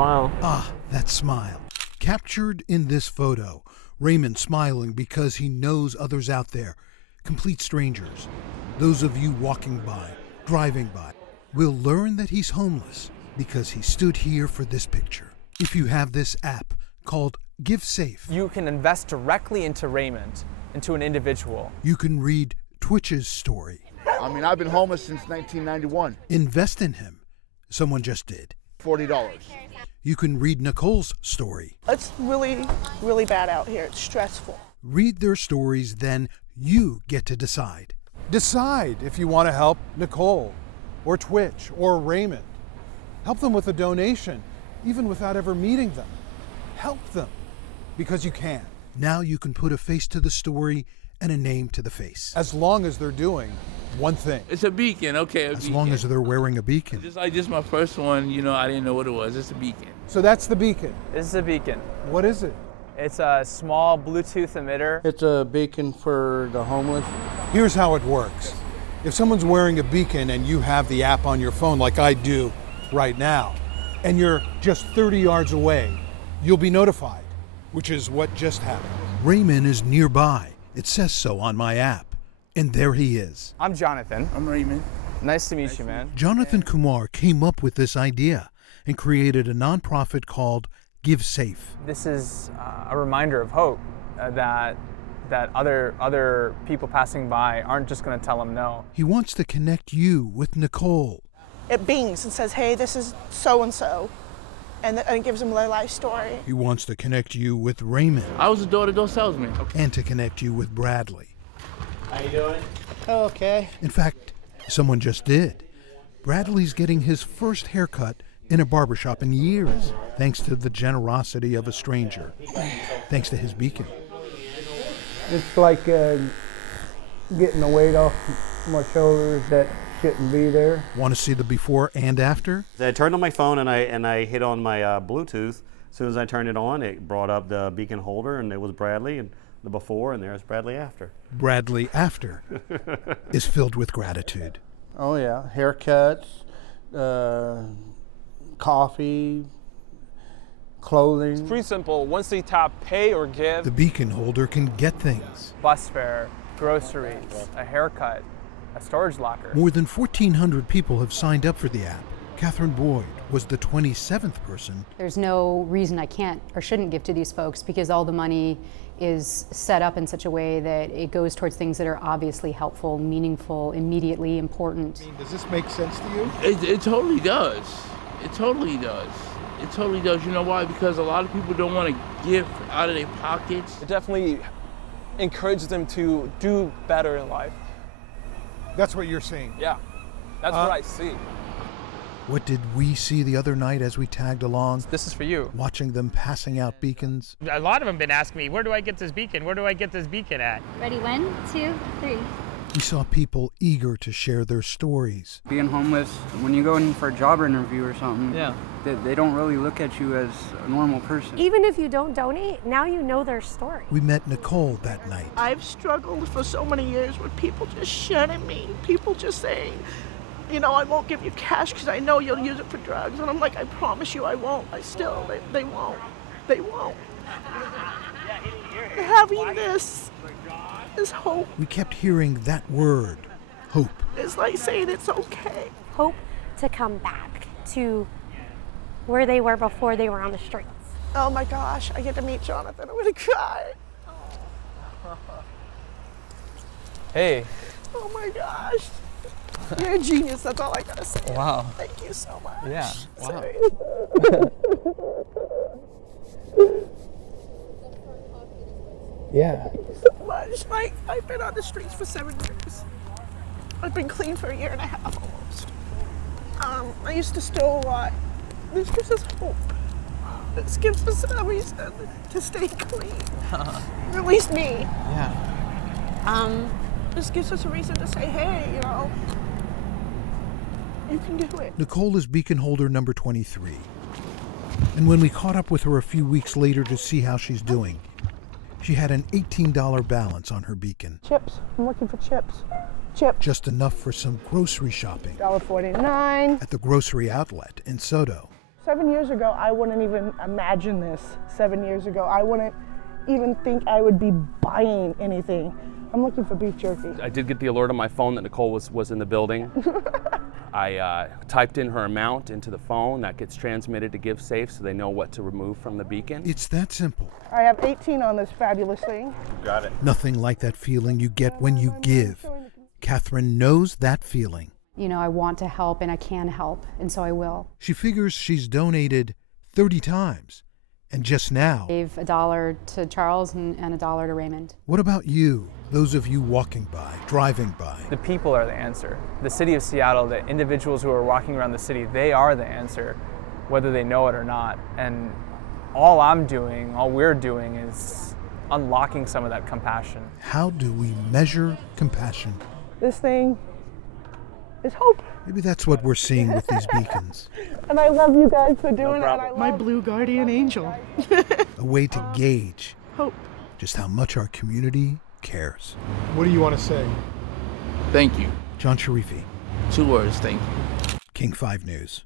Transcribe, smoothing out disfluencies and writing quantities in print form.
smile. Ah, that smile. Captured in this photo, Raymond smiling because he knows others out there, complete strangers, those of you walking by, driving by, will learn that he's homeless because he stood here for this picture. If you have this app called GiveSafe, you can invest directly into Raymond, into an individual. You can read Twitch's story. I mean, I've been homeless since 1991. Invest in him. Someone just did. $40. You can read Nicole's story. It's really, really bad out here. It's stressful. Read their stories, then you get to decide. Decide if you want to help Nicole or Twitch or Raymond. Help them with a donation, even without ever meeting them. Help them because you can. Now you can put a face to the story and a name to the face. As long as they're doing one thing. It's a beacon, okay. As long as they're wearing a beacon. Just like this, my first one, I didn't know what it was. It's a beacon. So that's the beacon. This is a beacon. What is it? It's a small Bluetooth emitter. It's a beacon for the homeless. Here's how it works. If someone's wearing a beacon and you have the app on your phone like I do right now, and you're just 30 yards away, you'll be notified, which is what just happened. Raymond is nearby. It says so on my app. And there he is. I'm Jonathan. I'm Raymond. Nice to meet you, man. Jonathan Kumar came up with this idea and created a nonprofit called GiveSafe. This is a reminder of hope that other people passing by aren't just going to tell him no. He wants to connect you with Nicole. It bings and says, hey, this is so-and-so. And it gives them their life story. He wants to connect you with Raymond. I was a door-to-door salesman. Okay. And to connect you with Bradley. How you doing? Okay. In fact, someone just did. Bradley's getting his first haircut in a barbershop in years, thanks to the generosity of a stranger, thanks to his beacon. It's like getting the weight off my shoulders that shouldn't be there. Want to see the before and after? I turned on my phone and I hit on my Bluetooth. As soon as I turned it on, it brought up the beacon holder, and it was Bradley, and the before, and there's Bradley after. Bradley after is filled with gratitude. Oh yeah, haircuts, coffee, clothing. It's pretty simple. Once they tap pay or give, The beacon holder can get things. bus fare, groceries, a haircut, a storage locker. More than 1,400 people have signed up for the app. Catherine Boyd was the 27th person. There's no reason I can't or shouldn't give to these folks because all the money is set up in such a way that it goes towards things that are obviously helpful, meaningful, immediately important. Does this make sense to you? It totally does. It totally does. It totally does. You know why? Because a lot of people don't want to give out of their pockets. It definitely encourages them to do better in life. That's what you're saying. Yeah, that's what I see. What did we see the other night as we tagged along? This is for you. Watching them passing out beacons. A lot of them been asking me, where do I get this beacon? Where do I get this beacon at? Ready, 1, 2, 3. We saw people eager to share their stories. Being homeless, when you go in for a job interview or something, Yeah. they don't really look at you as a normal person. Even if you don't donate, now you know their story. We met Nicole that night. I've struggled for so many years with people just shunning me. People just saying, I won't give you cash because I know you'll use it for drugs. And I'm like, I promise you I won't. They won't. They won't. Having this is hope. We kept hearing that word, hope. It's like saying it's okay. Hope to come back to where they were before they were on the streets. Oh my gosh, I get to meet Jonathan. I'm gonna cry. Hey. Oh my gosh. You're a genius, that's all I gotta say. Wow. Thank you so much. Yeah. Wow. Sorry. Yeah. So much. Like, I've been on the streets for 7 years. I've been clean for 1.5 years almost. I used to steal a lot. This gives us hope. This gives us a reason to stay clean. At least me. Yeah. This gives us a reason to say, hey, you can do it. Nicole is beacon holder number 23. And when we caught up with her a few weeks later to see how she's doing, she had an $18 balance on her beacon. Chips. I'm looking for chips. Chips. Just enough for some grocery shopping $1.49. at the grocery outlet in Soto. 7 years ago, I wouldn't even imagine this. 7 years ago, I wouldn't even think I would be buying anything. I'm looking for beef jerky. I did get the alert on my phone that Nicole was in the building. I typed in her amount into the phone. That gets transmitted to GiveSafe so they know what to remove from the beacon. It's that simple. I have 18 on this fabulous thing. Got it. Nothing like that feeling you get when you give. Catherine knows that feeling. You know, I want to help and I can help, and so I will. She figures she's donated 30 times. And just now, Gave $1 to Charles and $1 to Raymond. what about you? Those of you walking by, driving by. The people are the answer. The city of Seattle, the individuals who are walking around the city, they are the answer, whether they know it or not. And all I'm doing, all we're doing is unlocking some of that compassion. How do we measure compassion? This thing is hope. Maybe that's what we're seeing with these beacons. And I love you guys for doing it. And I love My blue guardian angel. A way to gauge Hope. just how much our community cares. What do you want to say? Thank you. John Sharifi, 2 words, thank you. King 5 News.